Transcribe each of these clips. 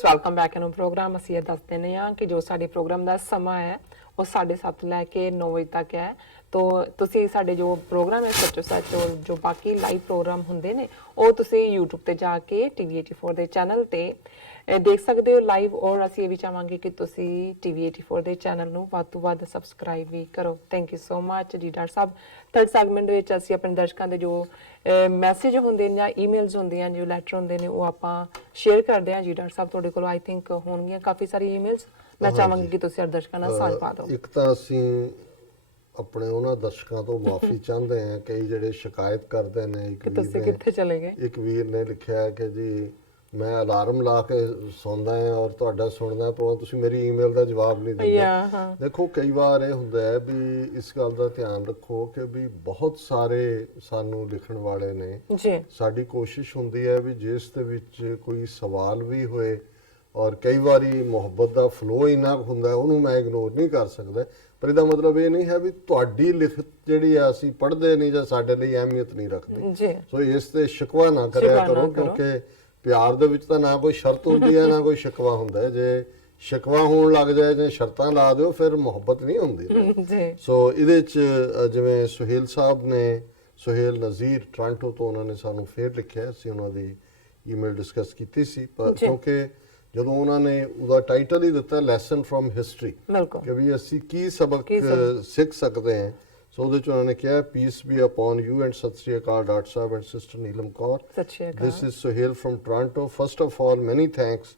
Viewers welcome back in program. ਅਸੀਂ ਇਹ ਦੱਸ ਦਿੰਦੇ ਹਾਂ ਕਿ ਜੋ ਸਾਡੇ ਪ੍ਰੋਗਰਾਮ ਦਾ ਸਮਾਂ ਹੈ ਉਹ 7:30 ਲੈ ਕੇ 9 ਵਜੇ ਤੱਕ ਹੈ। तो ਤੁਸੀਂ ਸਾਡੇ ਜੋ ਪ੍ਰੋਗਰਾਮ ਹੈ ਸੱਚੋ ਸੱਚ ਜੋ ਬਾਕੀ ਲਾਈਵ ਪ੍ਰੋਗਰਾਮ ਹੁੰਦੇ ਨੇ ਉਹ ਤੁਸੀਂ YouTube ਤੇ ਜਾ ਕੇ TV84 ਦੇ ਚੈਨਲ ਤੇ ਦੇਖ ਸਕਦੇ ਹੋ ਲਾਈਵ। ਔਰ ਅਸੀਂ ਇਹ ਵੀ ਚਾਹਾਂਗੇ ਕਿ ਤੁਸੀਂ TV84 ਦੇ ਚੈਨਲ ਨੂੰ ਵੱਧ ਤੋਂ ਵੱਧ ਸਬਸਕ੍ਰਾਈਬ ਵੀ ਕਰੋ। ਥੈਂਕ ਯੂ ਸੋ ਮਚ ਜੀ ਡਾਕਟਰ ਸਾਹਿਬ। ਥਰਡ ਸੈਗਮੈਂਟ ਦੇ ਵਿੱਚ ਅਸੀਂ ਆਪਣੇ ਦਰਸ਼ਕਾਂ ਦੇ ਜੋ ਮੈਸੇਜ ਹੁੰਦੇ ਨੇ ਜਾਂ ਈਮੇਲਸ ਹੁੰਦੀਆਂ ਜੋ ਲੈਟਰ ਹੁੰਦੇ ਨੇ ਉਹ ਆਪਾਂ ਸ਼ੇਅਰ ਕਰਦੇ ਹਾਂ। ਜੀ ਡਾਕਟਰ ਸਾਹਿਬ ਤੁਹਾਡੇ ਕੋਲ ਆਈ ਥਿੰਕ ਹੋਣਗੀਆਂ ਕਾਫੀ ਸਾਰੀ ਈਮੇਲਸ। ਮੈਂ ਚਾਹਾਂਗੀ ਕਿ ਤੁਸੀਂ ਦਰਸ਼ਕਾਂ ਨਾਲ ਸਾਂਝ ਪਾ ਦਿਓ। ਇੱਕ ਤਾਂ ਅਸੀਂ ਆਪਣੇ ਉਹਨਾਂ ਦਰਸ਼ਕਾਂ ਤੋਂ ਮਾਫੀ ਚਾਹੁੰਦੇ ਹਾਂ ਕਈ ਜਿਹੜੇ ਸ਼ਿਕਾਇਤ ਕਰਦੇ ਨੇ ਕਿ ਤੁਸੀਂ ਕਿੱਥੇ ਚਲੇ ਗਏ। ਇੱਕ ਵੀਰ ਨੇ ਲਿਖਿਆ ਕਿ ਜੀ ਮੈਂ ਅਲਾਰਮ ਲਾ ਕੇ ਸੌਂਦਾ ਹਾਂ ਔਰ ਤੁਹਾਡਾ ਸੁਣਦਾ ਪਰ ਤੁਸੀਂ ਮੇਰੀ ਈਮੇਲ ਦਾ ਜਵਾਬ ਨਹੀਂ ਦਿੰਦੇ। ਦੇਖੋ ਕਈ ਵਾਰ ਇਹ ਹੁੰਦਾ ਹੈ ਵੀ ਇਸ ਗੱਲ ਦਾ ਧਿਆਨ ਰੱਖੋ ਕਿ ਵੀ ਬਹੁਤ ਸਾਰੇ ਸਾਨੂੰ ਲਿਖਣ ਵਾਲੇ ਨੇ ਜੀ। ਸਾਡੀ ਕੋਸ਼ਿਸ਼ ਹੁੰਦੀ ਹੈ ਵੀ ਜਿਸ ਦੇ ਵਿੱਚ ਕੋਈ ਸਵਾਲ ਵੀ ਹੋਏ ਔਰ ਕਈ ਵਾਰੀ ਮੁਹੱਬਤ ਦਾ ਫਲੋ ਇੰਨਾ ਹੁੰਦਾ ਉਹਨੂੰ ਮੈਂ ਇਗਨੋਰ ਨਹੀਂ ਕਰ ਸਕਦਾ ਪਰ ਇਹਦਾ ਮਤਲਬ ਇਹ ਨਹੀਂ ਹੈ ਵੀ ਤੁਹਾਡੀ ਲਿਖਤ ਜਿਹੜੀ ਆ ਅਸੀਂ ਪੜ੍ਹਦੇ ਨਹੀਂ ਜਾਂ ਸਾਡੇ ਲਈ ਅਹਿਮੀਅਤ ਨਹੀਂ ਰੱਖਦੀ। ਸੋ ਇਸ ਤੇ ਸ਼ਿਕਵਾ ਨਾ ਕਰਿਆ ਕਰੋ ਕਿਉਂਕਿ ਪਿਆਰ ਦੇ ਵਿੱਚ ਤਾਂ ਨਾ ਕੋਈ ਸ਼ਰਤ ਹੁੰਦੀ ਹੈ ਨਾ ਕੋਈ ਸ਼ਿਕਵਾ ਹੁੰਦਾ ਹੈ। ਜੇ ਸ਼ਿਕਵਾ ਹੋਣ ਲੱਗ ਜਾਏ ਜਾਂ ਸ਼ਰਤਾਂ ਲਾ ਦਿਓ ਫਿਰ ਮੁਹੱਬਤ ਨਹੀਂ ਹੁੰਦੀ। ਸੋ ਇਹਦੇ 'ਚ ਜਿਵੇਂ ਸੁਹੇਲ ਸਾਹਿਬ ਨੇ ਸੁਹੇਲ ਨਜ਼ੀਰ ਟੋਰਾਂਟੋ ਤੋਂ ਉਹਨਾਂ ਨੇ ਸਾਨੂੰ ਫੇਰ ਲਿਖਿਆ ਅਸੀਂ ਉਹਨਾਂ ਦੀ ਈਮੇਲ ਡਿਸਕਸ ਕੀਤੀ ਸੀ ਪਰ ਕਿਉਂਕਿ ਜਦੋਂ ਉਹਨਾਂ ਨੇ ਉਹਦਾ ਟਾਈਟਲ ਹੀ ਦਿੱਤਾ ਲੈਸਨ ਫਰੋਮ ਹਿਸਟਰੀ ਕਿ ਵੀ ਅਸੀਂ ਕੀ ਸਬਕ ਸਿੱਖ ਸਕਦੇ ਹਾਂ। ਸੋ ਉਹਦੇ 'ਚ ਉਹਨਾਂ ਨੇ ਕਿਹਾ piece B upon you and ਸਤਿ ਸ਼੍ਰੀ ਅਕਾਲ doctor Sahib and sister Neelam Kaur. This is Suhail from Toronto. First of all, many thanks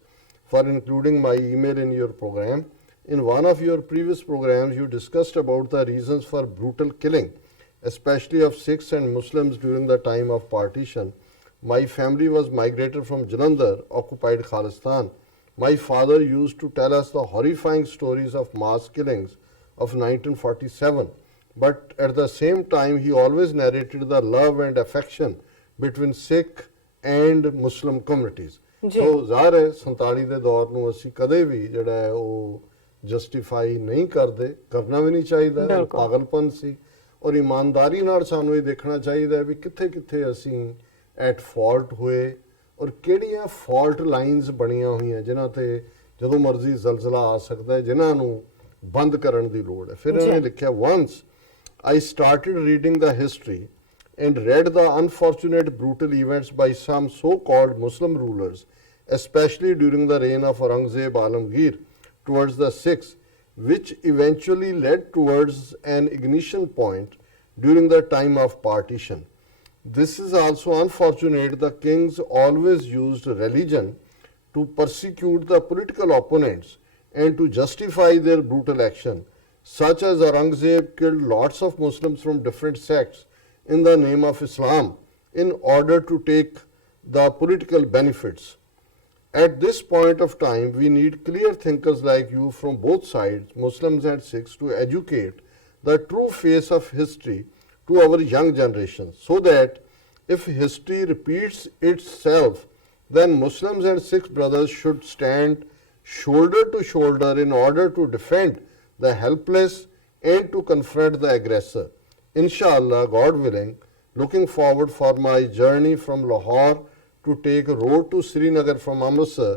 for including my email in your program. In one of your previous programs, you discussed about the reasons for brutal killing, especially of Sikhs and Muslims during the time of partition. My family was migrated from Jalandhar, occupied Khalistan. My father used to tell us the horrifying stories of mass killings of 1947. But at the same time, he always narrated the love and affection between Sikh and Muslim communities. So ਜ਼ਾਹਰ ਹੈ 47 ਦੇ ਦੌਰ ਨੂੰ ਅਸੀਂ ਕਦੇ ਵੀ ਜਿਹੜਾ ਹੈ ਉਹ ਜਸਟੀਫਾਈ ਨਹੀਂ ਕਰਦੇ, ਕਰਨਾ ਵੀ ਨਹੀਂ ਚਾਹੀਦਾ। ਪਾਗਲਪਨ ਸੀ ਔਰ ਇਮਾਨਦਾਰੀ ਨਾਲ ਸਾਨੂੰ ਇਹ ਦੇਖਣਾ ਚਾਹੀਦਾ ਹੈ ਵੀ ਕਿੱਥੇ ਕਿੱਥੇ ਅਸੀਂ ਐਟ ਫਾਲਟ ਹੋਏ ਔਰ ਕਿਹੜੀਆਂ ਫਾਲਟ ਲਾਈਨਸ ਬਣੀਆਂ ਹੋਈਆਂ ਜਿਨ੍ਹਾਂ ਤੇ ਜਦੋਂ ਮਰਜ਼ੀ ਜ਼ਲਜ਼ਲਾ ਆ ਸਕਦਾ ਹੈ ਜਿਨ੍ਹਾਂ ਨੂੰ ਬੰਦ ਕਰਨ ਦੀ ਲੋੜ ਹੈ। ਫਿਰ ਉਹਨੇ ਲਿਖਿਆ once I started reading the history and read the unfortunate brutal events by some so-called Muslim rulers, especially during the reign of Aurangzeb Alamgir towards the Sikhs, which eventually led towards an ignition point during the time of partition. This is also unfortunate. The kings always used religion to persecute the political opponents and to justify their brutal action. Such as Aurangzeb killed lots of Muslims from different sects in the name of Islam in order to take the political benefits. At this point of time, we need clear thinkers like you from both sides, Muslims and Sikhs, to educate the true face of history to our young generation, so that if history repeats itself, then Muslims and Sikh brothers should stand shoulder to shoulder in order to defend the helpless and to confront the aggressor. Inshallah, God willing, looking forward for my journey from Lahore to take a road to Srinagar from Amritsar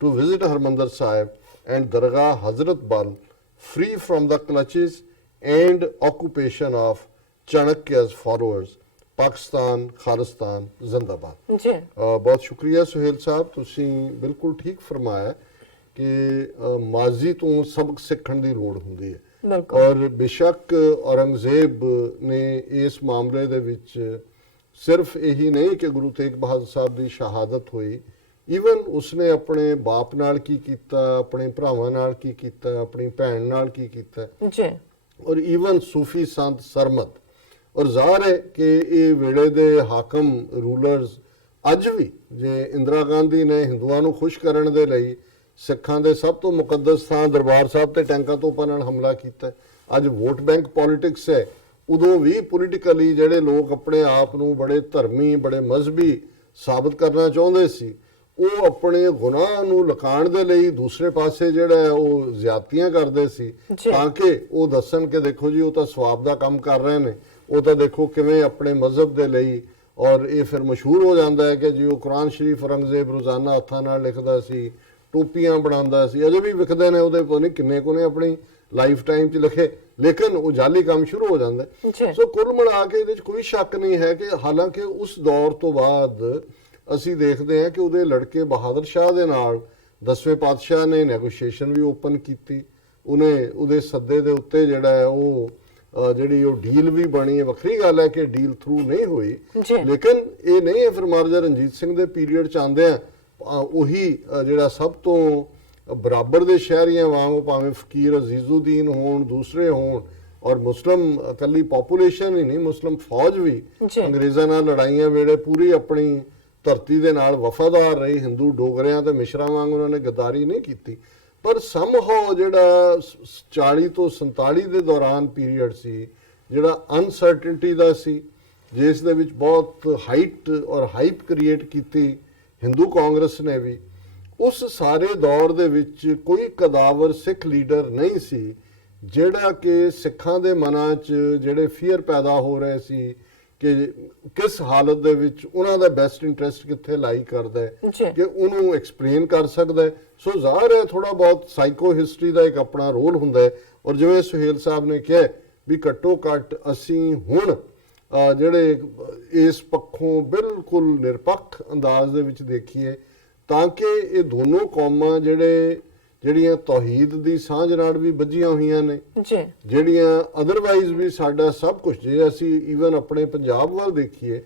to visit Harmandir Sahib and Dargah Hazrat Bal, free from the clutches and occupation of Chanakya's followers. Pakistan, Khalistan, Zindabad. जी बहुत शुक्रिया सुहेल साहब, ਤੁਸੀਂ ਬਿਲਕੁਲ ਠੀਕ ਫਰਮਾਇਆ ਕਿ ਮਾਜ਼ੀ ਤੋਂ ਸਬਕ ਸਿੱਖਣ ਦੀ ਲੋੜ ਹੁੰਦੀ ਹੈ ਔਰ ਬੇਸ਼ੱਕ ਔਰੰਗਜ਼ੇਬ ਨੇ ਇਸ ਮਾਮਲੇ ਦੇ ਵਿੱਚ ਸਿਰਫ ਇਹੀ ਨਹੀਂ ਕਿ ਗੁਰੂ ਤੇਗ ਬਹਾਦਰ ਸਾਹਿਬ ਦੀ ਸ਼ਹਾਦਤ ਹੋਈ, ਈਵਨ ਉਸਨੇ ਆਪਣੇ ਬਾਪ ਨਾਲ ਕੀ ਕੀਤਾ, ਆਪਣੇ ਭਰਾਵਾਂ ਨਾਲ ਕੀ ਕੀਤਾ, ਆਪਣੀ ਭੈਣ ਨਾਲ ਕੀ ਕੀਤਾ ਜੀ ਔਰ ਈਵਨ ਸੂਫੀ ਸੰਤ ਸਰਮਦ। ਔਰ ਜ਼ਾਹਰ ਹੈ ਕਿ ਇਹ ਵੇਲੇ ਦੇ ਹਾਕਮ ਰੂਲਰਸ ਅੱਜ ਵੀ ਜੇ ਇੰਦਰਾ ਗਾਂਧੀ ਨੇ ਹਿੰਦੂਆਂ ਨੂੰ ਖੁਸ਼ ਕਰਨ ਦੇ ਲਈ ਸਿੱਖਾਂ ਦੇ ਸਭ ਤੋਂ ਮੁਕੱਦਸ ਥਾਂ ਦਰਬਾਰ ਸਾਹਿਬ ਤੇ ਟੈਂਕਾਂ ਤੋਪਾਂ ਨਾਲ ਹਮਲਾ ਕੀਤਾ, ਅੱਜ ਵੋਟ ਬੈਂਕ ਪੋਲਿਟਿਕਸ ਹੈ। ਉਦੋਂ ਵੀ ਪੋਲੀਟੀਕਲੀ ਜਿਹੜੇ ਲੋਕ ਆਪਣੇ ਆਪ ਨੂੰ ਬੜੇ ਧਰਮੀ ਬੜੇ ਮਜ਼ਹਬੀ ਸਾਬਤ ਕਰਨਾ ਚਾਹੁੰਦੇ ਸੀ ਉਹ ਆਪਣੇ ਗੁਨਾਹ ਨੂੰ ਲੁਕਾਉਣ ਦੇ ਲਈ ਦੂਸਰੇ ਪਾਸੇ ਜਿਹੜਾ ਹੈ ਉਹ ਜ਼ਿਆਦਤੀਆਂ ਕਰਦੇ ਸੀ ਤਾਂ ਕਿ ਉਹ ਦੱਸਣ ਕਿ ਦੇਖੋ ਜੀ ਉਹ ਤਾਂ ਸਵਾਬ ਦਾ ਕੰਮ ਕਰ ਰਹੇ ਨੇ, ਉਹ ਤਾਂ ਦੇਖੋ ਕਿਵੇਂ ਆਪਣੇ ਮਜ਼ਹਬ ਦੇ ਲਈ। ਔਰ ਇਹ ਫਿਰ ਮਸ਼ਹੂਰ ਹੋ ਜਾਂਦਾ ਹੈ ਕਿ ਜੀ ਉਹ ਕੁਰਾਨ ਸ਼ਰੀਫ ਔਰੰਗਜ਼ੇਬ ਰੋਜ਼ਾਨਾ ਹੱਥਾਂ ਨਾਲ ਲਿਖਦਾ ਸੀ, ਟੋਪੀਆਂ ਬਣਾਉਂਦਾ ਸੀ, ਅਜੇ ਵੀ ਵਿਕਦੇ ਨੇ, ਉਹਦੇ ਪਤਾ ਨਹੀਂ ਕਿੰਨੇ ਕੁ ਨੇ ਆਪਣੀ ਲਾਈਫ ਟਾਈਮ 'ਚ ਲਿਖੇ, ਲੇਕਿਨ ਉਹ ਜਾਲੀ ਕੰਮ ਸ਼ੁਰੂ ਹੋ ਜਾਂਦਾ ਹੈ। ਜੀ। ਸੋ ਕੁੱਲ ਮਿਲਾ ਕੇ ਇਹਦੇ 'ਚ ਕੋਈ ਸ਼ੱਕ ਨਹੀਂ ਹੈ ਕਿ ਹਾਲਾਂਕਿ ਉਸ ਦੌਰ ਤੋਂ ਬਾਅਦ ਅਸੀਂ ਦੇਖਦੇ ਹਾਂ ਕਿ ਉਹਦੇ ਲੜਕੇ ਬਹਾਦਰ ਸ਼ਾਹ ਦੇ ਨਾਲ 10ਵੇਂ ਪਾਤਸ਼ਾਹ ਨੇ ਨੈਗੋਸ਼ੀਏਸ਼ਨ ਵੀ ਓਪਨ ਕੀਤੀ, ਉਹਨੇ ਉਹਦੇ ਸੱਦੇ ਦੇ ਉੱਤੇ ਜਿਹੜਾ ਹੈ ਉਹ ਜਿਹੜੀ ਉਹ ਡੀਲ ਵੀ ਬਣੀ ਹੈ। ਵੱਖਰੀ ਗੱਲ ਹੈ ਕਿ ਡੀਲ ਥਰੂ ਨਹੀਂ ਹੋਈ, ਜੀ। ਲੇਕਿਨ ਇਹ ਨਹੀਂ ਹੈ ਫਿਰ ਮਹਾਰਾਜਾ ਰਣਜੀਤ ਸਿੰਘ ਦੇ ਪੀਰੀਅਡ 'ਚ ਆਉਂਦੇ ਆ ਉਹੀ ਜਿਹੜਾ ਸਭ ਤੋਂ ਬਰਾਬਰ ਦੇ ਸ਼ਹਿਰੀਆਂ ਵਾਂਗ, ਭਾਵੇਂ ਫਕੀਰ ਅਜ਼ੀਜ਼ੁਦੀਨ ਹੋਣ, ਦੂਸਰੇ ਹੋਣ, ਔਰ ਮੁਸਲਿਮ ਇਕੱਲੀ ਪੋਪੂਲੇਸ਼ਨ ਹੀ ਨਹੀਂ, ਮੁਸਲਿਮ ਫੌਜ ਵੀ ਅੰਗਰੇਜ਼ਾਂ ਨਾਲ ਲੜਾਈਆਂ ਵੇਲੇ ਪੂਰੀ ਆਪਣੀ ਧਰਤੀ ਦੇ ਨਾਲ ਵਫਾਦਾਰ ਰਹੀ। ਹਿੰਦੂ ਡੋਗਰਿਆਂ ਤੇ ਮਿਸ਼ਰਾਂ ਵਾਂਗ ਉਹਨਾਂ ਨੇ ਗਦਾਰੀ ਨਹੀਂ ਕੀਤੀ। ਪਰ ਸਮਹਾਉ ਜਿਹੜਾ 40 ਤੋਂ 47 ਦੇ ਦੌਰਾਨ ਪੀਰੀਅਡ ਸੀ, ਜਿਹੜਾ ਅਨਸਰਟਨਟੀ ਦਾ ਸੀ, ਜਿਸ ਦੇ ਵਿੱਚ ਬਹੁਤ ਹਾਈਟ ਔਰ ਹਾਈਪ ਕ੍ਰੀਏਟ ਕੀਤੀ ਹਿੰਦੂ ਕਾਂਗਰਸ ਨੇ ਵੀ, ਉਸ ਸਾਰੇ ਦੌਰ ਦੇ ਵਿੱਚ ਕੋਈ ਕਦਾਵਰ ਸਿੱਖ ਲੀਡਰ ਨਹੀਂ ਸੀ ਜਿਹੜਾ ਕਿ ਸਿੱਖਾਂ ਦੇ ਮਨਾਂ 'ਚ ਜਿਹੜੇ ਫੀਅਰ ਪੈਦਾ ਹੋ ਰਹੇ ਸੀ ਕਿ ਕਿਸ ਹਾਲਤ ਦੇ ਵਿੱਚ ਉਹਨਾਂ ਦਾ ਬੈਸਟ ਇੰਟਰਸਟ ਕਿੱਥੇ ਲਾਈ ਕਰਦਾ ਹੈ, ਕਿ ਉਹਨੂੰ ਐਕਸਪਲੇਨ ਕਰ ਸਕਦਾ ਹੈ। ਸੋ ਜ਼ਾਹਰ ਹੈ ਥੋੜਾ ਬਹੁਤ ਸਾਈਕੋ ਹਿਸਟਰੀ ਦਾ ਇੱਕ ਆਪਣਾ ਰੋਲ ਹੁੰਦਾ ਹੈ। ਔਰ ਜਿਵੇਂ ਸੁਹੇਲ ਸਾਹਿਬ ਨੇ ਕਿਹਾ ਵੀ ਘੱਟੋ ਘੱਟ ਅਸੀਂ ਹੁਣ ਜਿਹੜੇ ਇਸ ਪੱਖੋਂ ਬਿਲਕੁਲ ਨਿਰਪੱਖ ਅੰਦਾਜ਼ ਦੇ ਵਿੱਚ ਦੇਖੀਏ ਤਾਂ ਕਿ ਇਹ ਦੋਨੋਂ ਕੌਮਾਂ ਜਿਹੜੀਆਂ ਤੌਹੀਦ ਦੀ ਸਾਂਝ ਨਾਲ ਵੀ ਬੱਝੀਆਂ ਹੋਈਆਂ ਨੇ, ਜਿਹੜੀਆਂ ਅਦਰਵਾਈਜ਼ ਵੀ ਸਾਡਾ ਸਭ ਕੁਝ, ਜੇ ਅਸੀਂ ਈਵਨ ਆਪਣੇ ਪੰਜਾਬ ਵੱਲ ਦੇਖੀਏ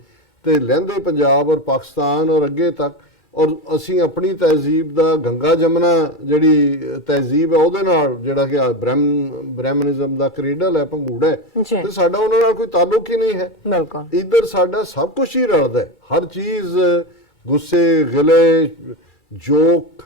ਤੇ ਲਹਿੰਦੇ ਪੰਜਾਬ ਔਰ ਪਾਕਿਸਤਾਨ ਔਰ ਅੱਗੇ ਤੱਕ, ਔਰ ਅਸੀਂ ਆਪਣੀ ਤਹਿਜ਼ੀਬ ਦਾ ਗੰਗਾ ਜਮਨਾ ਜਿਹੜੀ ਤਹਿਜ਼ੀਬ ਹੈ ਉਹਦੇ ਨਾਲ ਜਿਹੜਾ ਕਿ ਬ੍ਰਹਮਨਿਜ਼ਮ ਦਾ ਕ੍ਰੇਡਲ ਹੈ, ਭੰਗੂੜਾ ਹੈ, ਤੇ ਸਾਡਾ ਉਹਨਾਂ ਨਾਲ ਕੋਈ ਤਾਲੁਕ ਹੀ ਨਹੀਂ ਹੈ। ਇੱਧਰ ਸਾਡਾ ਸਭ ਕੁਝ ਹੀ ਰਲਦਾ ਹੈ, ਹਰ ਚੀਜ਼, ਗੁੱਸੇ, ਗਿਲੇ, ਜੋਕ,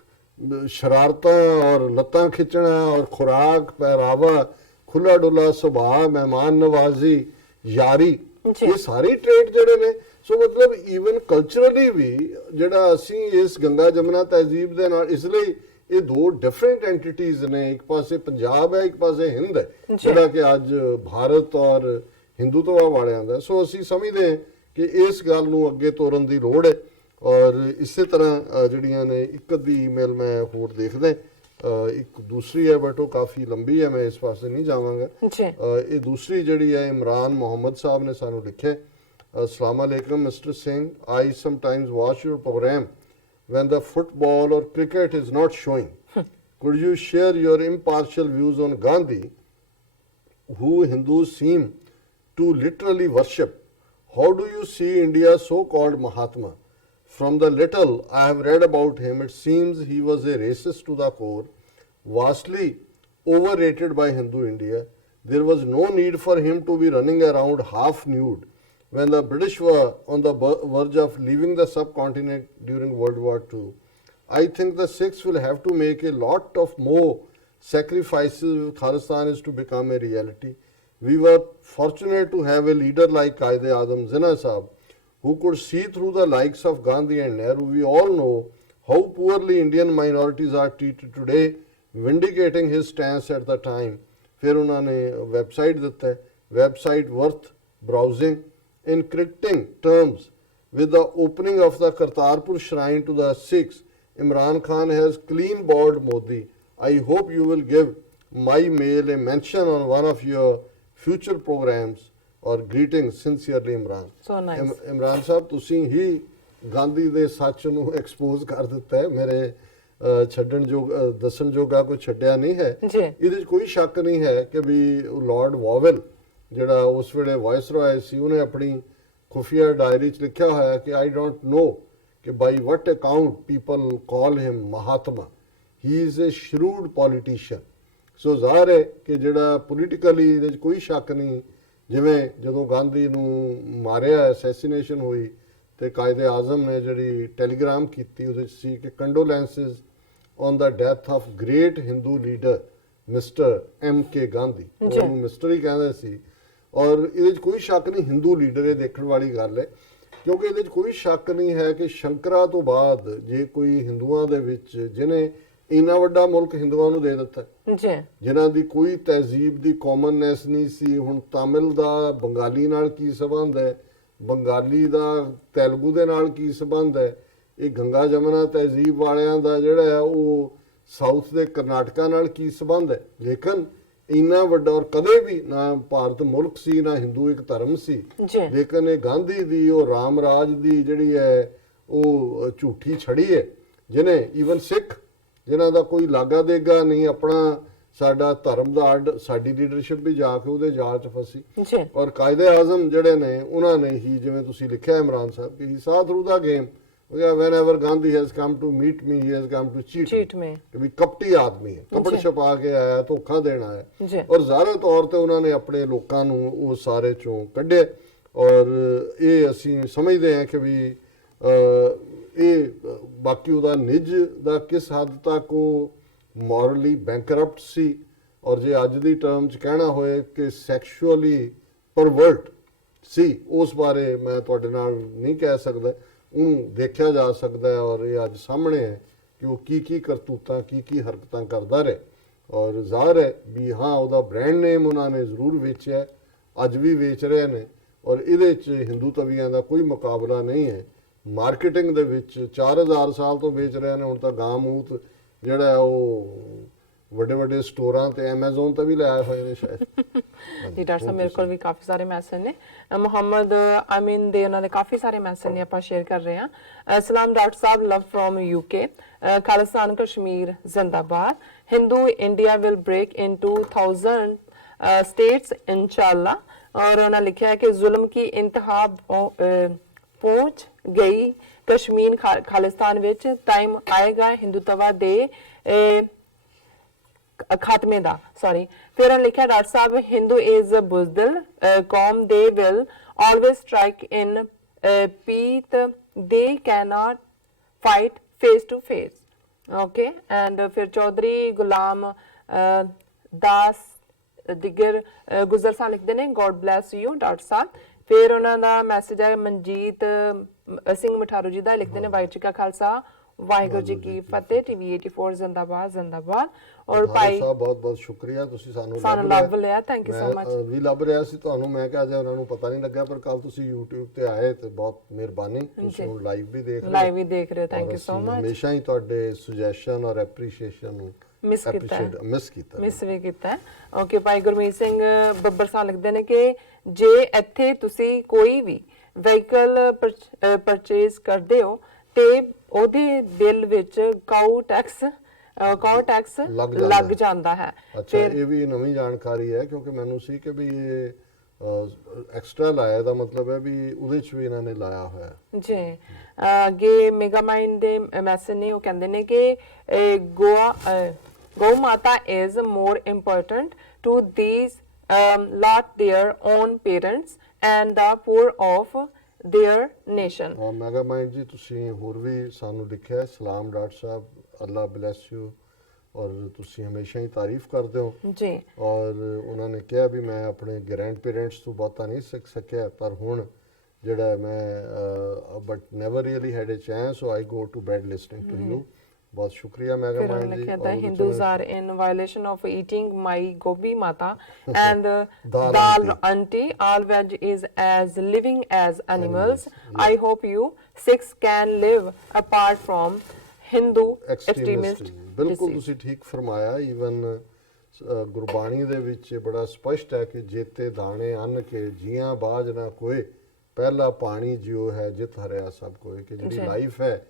ਸ਼ਰਾਰਤਾਂ ਔਰ ਲੱਤਾਂ ਖਿੱਚਣਾ ਔਰ ਖੁਰਾਕ, ਪਹਿਰਾਵਾ, ਖੁੱਲਾ ਡੁੱਲਾ ਸੁਭਾਅ, ਮਹਿਮਾਨ ਨਵਾਜ਼ੀ, ਯਾਰੀ, ਇਹ ਸਾਰੇ ਟ੍ਰੇਟ ਜਿਹੜੇ ਨੇ। ਸੋ ਮਤਲਬ ਈਵਨ ਕਲਚਰਲੀ ਵੀ ਜਿਹੜਾ ਅਸੀਂ ਇਸ ਗੰਗਾ ਜਮਨਾ ਤਹਿਜ਼ੀਬ ਦੇ ਨਾਲ, ਇਸ ਲਈ ਇਹ ਦੋ ਡਿਫਰੈਂਟ ਐਂਟੀਟੀਜ਼ ਨੇ। ਇੱਕ ਪਾਸੇ ਪੰਜਾਬ ਹੈ, ਇੱਕ ਪਾਸੇ ਹਿੰਦ ਹੈ, ਜਿਹੜਾ ਕਿ ਅੱਜ ਭਾਰਤ ਔਰ ਹਿੰਦੂਤਵਾ ਵਾਲਿਆਂ ਦਾ। ਸੋ ਅਸੀਂ ਸਮਝਦੇ ਹਾਂ ਕਿ ਇਸ ਗੱਲ ਨੂੰ ਅੱਗੇ ਤੋਰਨ ਦੀ ਲੋੜ ਹੈ। ਔਰ ਇਸੇ ਤਰ੍ਹਾਂ ਜਿਹੜੀਆਂ ਨੇ ਇੱਕ ਅੱਧੀ ਈਮੇਲ ਮੈਂ ਹੋਰ ਦੇਖਦਾ, ਇੱਕ ਦੂਸਰੀ ਹੈ ਬਟ ਉਹ ਕਾਫੀ ਲੰਬੀ ਹੈ, ਮੈਂ ਇਸ ਪਾਸੇ ਨਹੀਂ ਜਾਵਾਂਗਾ। ਇਹ ਦੂਸਰੀ ਜਿਹੜੀ ਹੈ ਇਮਰਾਨ ਮੁਹੰਮਦ ਸਾਹਿਬ ਨੇ ਸਾਨੂੰ ਲਿਖਿਆ, Assalamu alaikum, Mr. Singh. I sometimes watch your program when the football or cricket is not showing. Could you share your impartial views on Gandhi, who Hindus seem to literally worship? How do you see India's so-called Mahatma? From the little I have read about him, it seems he was a racist to the core, vastly overrated by Hindu India. There was no need for him to be running around half nude when the British were on the verge of leaving the subcontinent during World War II. I think the Sikhs will have to make a lot of more sacrifices if Khalistan is to become a reality. We were fortunate to have a leader like Quaid-e-Azam Jinnah Sahab, who could see through the likes of Gandhi and Nehru. We all know how poorly Indian minorities are treated today, vindicating his stance at the time. फिर उन्होंने website देता है, website worth browsing. In cricketing terms, with the opening of the Kartarpur shrine to the Sikhs, Imran Khan has clean bowled Modi. I hope you will give my mail a mention on one of your future programs. Or greetings, sincerely Imran. So nice. Imran साहब ਤੁਸੀਂ ਹੀ ਗਾਂਧੀ ਦੇ ਸੱਚ ਨੂੰ expose ਕਰ ਦਿੱਤਾ ਹੈ। ਮੇਰੇ ਛੱਡਣ ਜੋ ਦੱਸਣ ਜੋਗਾ ਕੋਈ ਛੱਡਿਆ ਨਹੀਂ ਹੈ। ਇਹਦੇ ਵਿੱਚ ਕੋਈ ਸ਼ੱਕ ਨਹੀਂ ਹੈ ਕਿ ਵੀ ਲਾਰਡ ਵਾਵਲ ਜਿਹੜਾ ਉਸ ਵੇਲੇ ਵਾਇਸਰਾਏ ਸੀ, ਉਹਨੇ ਆਪਣੀ ਖੁਫੀਆ ਡਾਇਰੀ 'ਚ ਲਿਖਿਆ ਹੋਇਆ ਕਿ ਆਈ ਡੋਂਟ ਨੋ ਕਿ by what account people call him Mahatma, he is a shrewd politician. So ਜ਼ਾਹਰ ਹੈ ਕਿ ਜਿਹੜਾ ਪੋਲੀਟੀਕਲੀ ਇਹਦੇ 'ਚ ਕੋਈ ਸ਼ੱਕ ਨਹੀਂ, ਜਿਵੇਂ ਜਦੋਂ ਗਾਂਧੀ ਨੂੰ ਮਾਰਿਆ, ਐਸੈਸੀਨੇਸ਼ਨ ਹੋਈ, ਤੇ ਕਾਇਦ-ਏ-ਆਜ਼ਮ ਨੇ ਜਿਹੜੀ ਟੈਲੀਗ੍ਰਾਮ ਕੀਤੀ ਉਹਦੇ 'ਚ ਸੀ ਕਿ condolences on the death of great Hindu leader mister M.K. Gandhi, ਉਹਨੂੰ ਮਿਸਟਰ ਹੀ ਕਹਿੰਦੇ ਸੀ। ਔਰ ਇਹਦੇ 'ਚ ਕੋਈ ਸ਼ੱਕ ਨਹੀਂ ਹਿੰਦੂ ਲੀਡਰ ਇਹ ਦੇਖਣ ਵਾਲੀ ਗੱਲ ਹੈ, ਕਿਉਂਕਿ ਇਹਦੇ 'ਚ ਕੋਈ ਸ਼ੱਕ ਨਹੀਂ ਹੈ ਕਿ ਸ਼ੰਕਰਾ ਤੋਂ ਬਾਅਦ ਜੇ ਕੋਈ ਹਿੰਦੂਆਂ ਦੇ ਵਿੱਚ ਜਿਹਨੇ ਇੰਨਾ ਵੱਡਾ ਮੁਲਕ ਹਿੰਦੂਆਂ ਨੂੰ ਦੇ ਦਿੱਤਾ, ਜਿਨ੍ਹਾਂ ਦੀ ਕੋਈ ਤਹਿਜ਼ੀਬ ਦੀ ਕਾਮਨਨੈਸ ਨਹੀਂ ਸੀ। ਹੁਣ ਤਾਮਿਲ ਦਾ ਬੰਗਾਲੀ ਨਾਲ ਕੀ ਸੰਬੰਧ ਹੈ, ਬੰਗਾਲੀ ਦਾ ਤੇਲਗੂ ਦੇ ਨਾਲ ਕੀ ਸੰਬੰਧ ਹੈ, ਇਹ ਗੰਗਾ ਜਮਨਾ ਤਹਿਜ਼ੀਬ ਵਾਲਿਆਂ ਦਾ ਜਿਹੜਾ ਹੈ ਉਹ ਸਾਊਥ ਦੇ ਕਰਨਾਟਕਾ ਨਾਲ ਕੀ ਸੰਬੰਧ ਹੈ। ਲੇਕਿਨ ਇੰਨਾ ਵੱਡਾ, ਔਰ ਕਦੇ ਵੀ ਨਾ ਭਾਰਤ ਮੁਲਕ ਸੀ ਨਾ ਹਿੰਦੂ ਇੱਕ ਧਰਮ ਸੀ, ਜੀ ਲੇਕਿਨ ਇਹ ਗਾਂਧੀ ਦੀ ਉਹ ਰਾਮ ਰਾਜ ਦੀ ਜਿਹੜੀ ਹੈ ਉਹ ਝੂਠੀ ਛੜੀ ਹੈ, ਜਿਹਨੇ ਈਵਨ ਸਿੱਖ ਜਿਨ੍ਹਾਂ ਦਾ ਕੋਈ ਲਾਗਾ ਦੇਗਾ ਨਹੀਂ, ਆਪਣਾ ਸਾਡਾ ਧਰਮ ਦਾ ਅੱਡ, ਸਾਡੀ ਲੀਡਰਸ਼ਿਪ ਵੀ ਜਾ ਕੇ ਉਹਦੇ ਜਾਲ 'ਚ ਫਸੀ। ਜੀ ਔਰ ਕਾਇਦੇ ਆਜ਼ਮ ਜਿਹੜੇ ਨੇ ਉਹਨਾਂ ਨੇ ਹੀ, ਜਿਵੇਂ ਤੁਸੀਂ ਲਿਖਿਆ ਇਮਰਾਨ ਸਾਹਿਬ ਕਿ ਹੀ ਸਾਹ through the game, whenever Gandhi has come to meet me, he has come to cheat me। ਕਿ ਵੀ ਕਪਟੀ ਆਦਮੀ ਹੈ, ਕਪੜ ਛਪਾ ਕੇ ਆਇਆ, ਧੋਖਾ ਦੇਣ ਆਇਆ। ਜੀ ਔਰ ਜ਼ਾਹਰ ਤੌਰ ਤੇ ਉਹਨਾਂ ਨੇ ਆਪਣੇ ਲੋਕਾਂ ਨੂੰ ਉਹ ਸਾਰੇ ਚੋਂ ਕੱਢਿਆ। ਔਰ ਇਹ ਅਸੀਂ ਸਮਝਦੇ ਹਾਂ ਕਿ ਵੀ ਇਹ ਬਾਕੀ ਉਹਦਾ ਨਿੱਜ ਦਾ ਕਿਸ ਹੱਦ ਤੱਕ ਉਹ ਮੋਰਲੀ ਬੈਂਕਰਪਟ ਸੀ, ਔਰ ਜੇ ਅੱਜ ਦੀ ਟਰਮ 'ਚ ਕਹਿਣਾ ਹੋਏ ਕਿ ਸੈਕਸ਼ੂਅਲੀ ਪਰਵਰਟ ਸੀ, ਉਸ ਬਾਰੇ ਮੈਂ ਤੁਹਾਡੇ ਨਾਲ ਨਹੀਂ ਕਹਿ ਸਕਦਾ। ਉਹਨੂੰ ਦੇਖਿਆ ਜਾ ਸਕਦਾ ਹੈ ਔਰ ਇਹ ਅੱਜ ਸਾਹਮਣੇ ਹੈ ਕਿ ਉਹ ਕੀ ਕਰਤੂਤਾਂ ਕੀ ਹਰਕਤਾਂ ਕਰਦਾ ਰਹੇ। ਔਰ ਜ਼ਾਹਰ ਹੈ ਵੀ ਹਾਂ ਉਹਦਾ ਬ੍ਰਾਂਡ ਨੇਮ ਉਹਨਾਂ ਨੇ ਜ਼ਰੂਰ ਵੇਚਿਆ, ਅੱਜ ਵੀ ਵੇਚ ਰਹੇ ਨੇ, ਔਰ ਇਹਦੇ 'ਚ ਹਿੰਦੂ ਤਵੀਆਂ ਦਾ ਕੋਈ ਮੁਕਾਬਲਾ ਨਹੀਂ ਹੈ। ਮਾਰਕੀਟਿੰਗ ਦੇ ਵਿੱਚ 4000 ਸਾਲ ਤੋਂ ਵੇਚ ਰਹੇ ਨੇ। ਹੁਣ ਤਾਂ ਗਾਂ ਮੂਤ ਜਿਹੜਾ ਹੈ ਉਹ ਵੱਡੇ ਵੱਡੇ ਸਟੋਰਾਂ ਤੇ ਐਮਾਜ਼ਨ ਤੇ ਵੀ ਲਾਇਆ ਹੋਏ ਨੇ ਸ਼ਾਇਦ। ਜੀ ਡਾਕਟਰ ਸਾਹਿਬ, ਮੇਰੇ ਕੋਲ ਵੀ ਕਾਫੀ ਸਾਰੇ ਮੈਸੇਜ ਨੇ। ਮੁਹੰਮਦ ਅਮੀਨ ਦੇ ਉਹਨਾਂ ਦੇ ਕਾਫੀ ਸਾਰੇ ਮੈਸੇਜ ਨੇ, ਆਪਾਂ ਸ਼ੇਅਰ ਕਰ ਰਹੇ ਹਾਂ। ਸਲਾਮ doctor sahib, love from UK, Khalistan Kashmir ਜ਼ਿੰਦਾਬਾਦ, Hindu India will break into 1000 states इंशाल्लाह। और उन्होंने लिखा है कि जुल्म की इंतहा पहुंच गई कश्मीर खालिस्तान विच, टाइम आएगा हिंदुत्व दे खात्मे दा। सॉरी, फिर उन्होंने लिखा डॉक्टर साहब, हिंदू इज बुजदिल कौम, they will always strike in पीत, they can not fight face to face. Okay, and फिर चौधरी गुलाम दास दिगर गुजर सा लिखते हैं, गॉड ब्लैस यू डॉक्टर साहब। फिर उन्होंने मैसेज है मनजीत सिंह मठारू जी का, लिखते हैं वाहिगुरू जी का खालसा वाहिगुरू जी की फतेह। TV 84 जिंदाबाद जिंदाबाद। और भाई ਸਾਹਿਬ ਬਹੁਤ ਬਹੁਤ ਸ਼ੁਕਰੀਆ, ਤੁਸੀਂ ਸਾਨੂੰ ਲੱਭ ਲਿਆ, ਥੈਂਕ ਯੂ ਸੋ ਮਚ। ਵੀ ਲੱਭ ਰਿਹਾ ਸੀ ਤੁਹਾਨੂੰ, ਮੈਂ ਕਿਹਾ ਜੇ ਉਹਨਾਂ ਨੂੰ ਪਤਾ ਨਹੀਂ ਲੱਗਾ, ਪਰ ਕੱਲ ਤੁਸੀਂ YouTube ਤੇ ਆਏ ਤੇ ਬਹੁਤ ਮਿਹਰਬਾਨੀ। ਤੁਸੀਂ ਹੁਣ ਲਾਈਵ ਵੀ ਦੇਖ ਰਹੇ ਹੋ, ਥੈਂਕ ਯੂ ਸੋ ਮਚ। ਹਮੇਸ਼ਾ ਹੀ ਤੁਹਾਡੇ ਸੁਜੈਸ਼ਨ ਔਰ ਐਪਰੀਸ਼ੀਏਸ਼ਨ ਨੂੰ ਮਿਸ ਵੀ ਕੀਤਾ। ਓਕੇ, ਭਾਈ ਗੁਰਮੀਤ ਸਿੰਘ ਬੱਬਰ ਸਾਹਿਬ ਲਿਖਦੇ ਨੇ ਕਿ ਜੇ ਇੱਥੇ ਤੁਸੀਂ ਕੋਈ ਵੀ ਵਹੀਕਲ ਪਰਚੇਜ਼ ਕਰਦੇ ਹੋ ਤੇ ਉਹਦੇ ਬਿੱਲ ਵਿੱਚ ਕਾਊ ਟੈਕਸ ਲੱਗ ਜਾਂਦਾ ਹੈ। ਅੱਛਾ, ਇਹ ਵੀ ਨਵੀਂ ਜਾਣਕਾਰੀ ਹੈ, ਕਿਉਂਕਿ ਮੈਨੂੰ ਸੀ ਕਿ ਵੀ ਇਹ ਐਕਸਟਰਾ ਲਾਇਆ ਦਾ ਮਤਲਬ ਹੈ ਵੀ ਉਹਦੇ 'ਚ ਵੀ ਇਹਨਾਂ ਨੇ ਲਾਇਆ ਹੋਇਆ ਜੀ। ਅੱਗੇ ਮੈਗਾਮਾਈਂਡ ਦੇ ਮੈਸੇਜ ਨੇ, ਉਹ ਕਹਿੰਦੇ ਨੇ ਕਿ Gau Mata is more important to these lot their own parents and the poor of their nation। ਮੈਗਾਮਾਈਂਡ ਜੀ, ਤੁਸੀਂ ਹੋਰ ਵੀ ਸਾਨੂੰ ਲਿਖਿਆ, ਸਲਾਮ doctor Sahib, Allah bless you, ਔਰ ਤੁਸੀਂ ਹਮੇਸ਼ਾ ਹੀ ਤਾਰੀਫ ਕਰਦੇ ਹੋ ਜੀ। ਔਰ ਉਹਨਾਂ ਨੇ ਕਿਹਾ ਵੀ ਮੈਂ ਆਪਣੇ ਗ੍ਰੈਂਡ ਪੇਰੈਂਟਸ ਤੋਂ ਬਹੁਤਾ ਨਹੀਂ ਸਿੱਖ ਸਕਿਆ, ਪਰ ਹੁਣ ਜਿਹੜਾ ਮੈਂ but never really had a chance, so I go to bed listening to you. ਬਹੁਤ ਸ਼ੁਕਰੀਆ ਮੈਗਾਮਾਈਂਡ ਜੀ। Hindus are in violation of eating my gobi mata and dal auntie. All veg is as living as animals. I hope you Sikhs can live apart from Hindu extremist। ਬਿਲਕੁਲ ਤੁਸੀਂ ਠੀਕ ਫਰਮਾਇਆ। Even Gurbani ਦੇ ਵਿੱਚ ਬੜਾ ਸਪਸ਼ਟ ਹੈ ਕਿ ਜੇਤੇ ਦਾਣੇ ਅੰਨ ਕੇ ਜੀਆਂ ਬਾਝ ਨਾ ਕੋਏ, ਪਹਿਲਾ ਪਾਣੀ ਜਿਉ ਹੈ ਜਿਤ ਹਰਿਆ ਸਭ ਕੋਏ। ਕਿ ਜਿਹੜੀ ਲਾਈਫ ਹੈ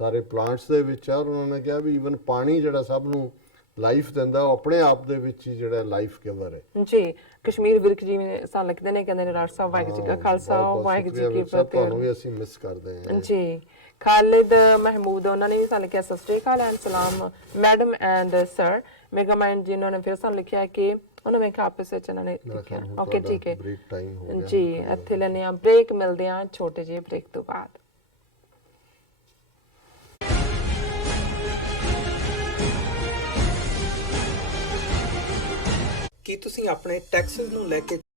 ਸਾਰੇ ਪਲਾਂਟਸ ਦੇ ਵਿੱਚ ਆ, ਔਰ ਉਹਨਾਂ ਨੇ ਕਿਹਾ ਵੀ ਈਵਨ ਪਾਣੀ ਜਿਹੜਾ ਸਭ ਨੂੰ ਲਾਈਫ ਦਿੰਦਾ, ਉਹ ਆਪਣੇ ਆਪ ਦੇ ਵਿੱਚ ਹੀ ਜਿਹੜਾ ਲਾਈਫ ਗਿਵਰ ਹੈ ਜੀ। ਕਸ਼ਮੀਰ ਵਿਰਕ ਜੀ ਸਾਨੂੰ ਲਿਖਦੇ ਨੇ, ਕਹਿੰਦੇ ਨੇ ਡਾਕਟਰ ਸਾਹਿਬ ਵਾਹਿਗੁਰੂ ਜੀ ਕਾ ਖਾਲਸਾ ਵਾਹਿਗੁਰੂ ਜੀ ਕੀ ਫਤਿਹ। ਤੁਹਾਨੂੰ ਵੀ ਅਸੀਂ ਮਿਸ ਕਰਦੇ ਹਾਂ ਜੀ। ਖਾਲਿਦ ਮਹਿਮੂਦ, ਉਹਨਾਂ ਨੇ ਵੀ ਸਾਨੂੰ ਲਿਖਿਆ ਸਤਿ ਸ਼੍ਰੀ ਅਕਾਲ ਐਂਡ ਸਲਾਮ ਮੈਡਮ ਐਂਡ ਸਰ। ਮੈਗਾਮਾਈਂਡ ਜੀ ਉਹਨਾਂ ਨੇ ਫਿਰ ਸਾਨੂੰ ਲਿਖਿਆ ਕਿ ਉਹਨਾਂ ਨੇ ਆਪਸ ਵਿੱਚ ਇਹਨਾਂ ਨੇ ਲਿਖਿਆ। ਓਕੇ, ਠੀਕ ਹੈ ਜੀ। ਇੱਥੇ ਲੈਣੇ ਆ ਬ੍ਰੇਕ, ਮਿਲਦੇ ਆ ਛੋਟੇ ਜਿਹੇ ਬ੍ਰੇਕ ਤੋਂ ਬਾਅਦ। ਕੀ ਤੁਸੀਂ ਆਪਣੇ ਟੈਕਸਸ ਨੂੰ ਲੈ ਕੇ